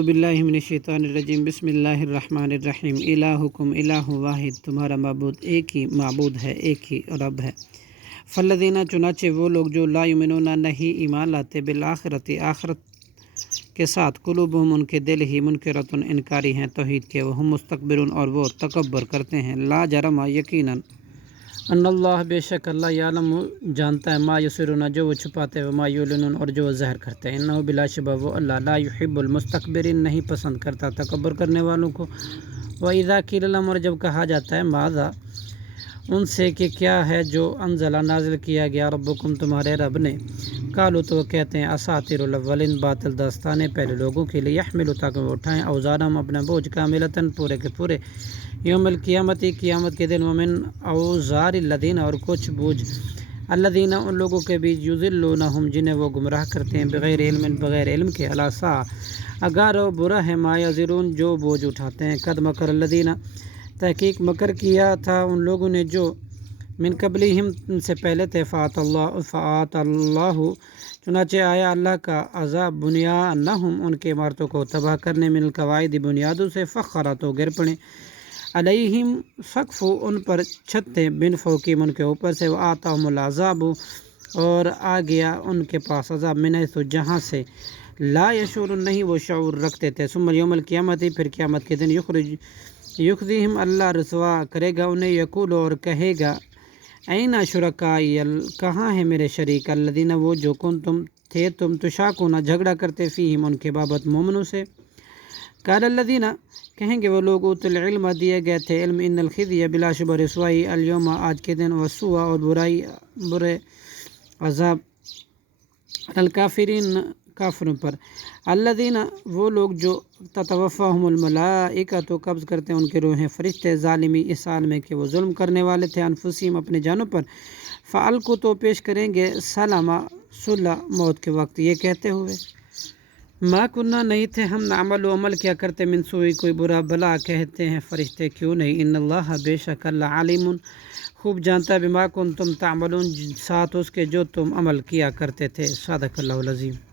اعوذ باللہ من الشیطان الرجیم بسم اللہ الرحمن الرحیم الہکم الہ واحد، تمہارا معبود ایک ہی معبود ہے، ایک ہی رب ہے۔ فالذین چنانچہ وہ لوگ جو لا یؤمنون نہیں ایمان لاتے بالآخرۃ آخرت کے ساتھ، قلوبہم ان کے دل ہی منکرۃ انکاری ہیں توحید کے، وہم مستکبرون اور وہ تکبر کرتے ہیں۔ لا جرم یقیناً ان اللہ بے شک اللہ یعلم جانتا ہے ما یسرون جو وہ چھپاتے ہیں، وما یعلنون اور جو وہ ظاہر کرتے ہیں، انہ بلا شبہ وہ اللہ لا یحب المستکبرین نہیں پسند کرتا تکبر کرنے والوں کو۔ وَإِذَا قِيلَ لَهُمْ اور جب کہا جاتا ہے ماذا ان سے کہ کیا ہے جو انزل نازل کیا گیا ربکم تمہارے رب نے، قالوا تو وہ کہتے ہیں اساطیر الاولین باطل داستانیں پہلے لوگوں کے لیے، یحملوا تاکہ وہ اٹھائیں اوزارہم اپنا بوجھ کاملتاً پورے کے پورے، یوم القیامت قیامت کے دن، ومن اوزار الذین اور کچھ بوجھ الذین ان لوگوں کے بھی یضلونہم جنہیں وہ گمراہ کرتے ہیں، بغیر علم بغیر علم کے، الا ساء اگر برا ہے ما یزرون جو بوجھ اٹھاتے ہیں، قد مکر الذین تحقیق مکر کیا تھا ان لوگوں نے جو من قبلہم ان سے پہلے تھے، فآت اللہ چنانچہ آیا اللہ کا عذاب بنیانہم ان کے عمارتوں کو تباہ کرنے، من القواعد بنیادوں سے، فخر تو گر پڑے، علیہم سقف ان پر چھت تھے، بن فوقہم ان کے اوپر سے، وآتاہم العذاب اور آ گیا ان کے پاس عذاب، من حیث جہاں سے لا یشعرون نہیں وہ شعور رکھتے تھے، ثم یوم القیامت پھر قیامت کے دن یخزیہم اللہ رسوا کرے گا انہیں، یقول اور کہے گا این شرکائی کہاں ہے میرے شریک، الذین وہ جو کنتم تھے تم تشاقون جھگڑا کرتے فیہم ان کے بابت مومنوں سے، قال الذین کہیں گے وہ لوگ اوتوا العلم دیے گئے تھے علم، ان الخزی بلا شبہ رسوائی، اليوم آج کے دن، والسوء اور برائی برے عذاب، الکافرین کافروں پر، الذین وہ لوگ جو تتوفاہم الملائکۃ قبض کرتے ہیں ان کے روحیں فرشتے، ظالمی اس حال میں کہ وہ ظلم کرنے والے تھے، انفسہم اپنے جانوں پر، فالقوا تو پیش کریں گے سلامہ صلح موت کے وقت، یہ کہتے ہوئے ما کننا نہیں تھے ہم نعمل و عمل کیا کرتے من سوئی کوئی برا، بلا کہتے ہیں فرشتے کیوں نہیں، ان اللہ بے شک اللہ علیم خوب جانتا ہے، بما کنتم تعملون ساتھ اس کے جو تم عمل کیا کرتے تھے، صدق اللہ العظیم۔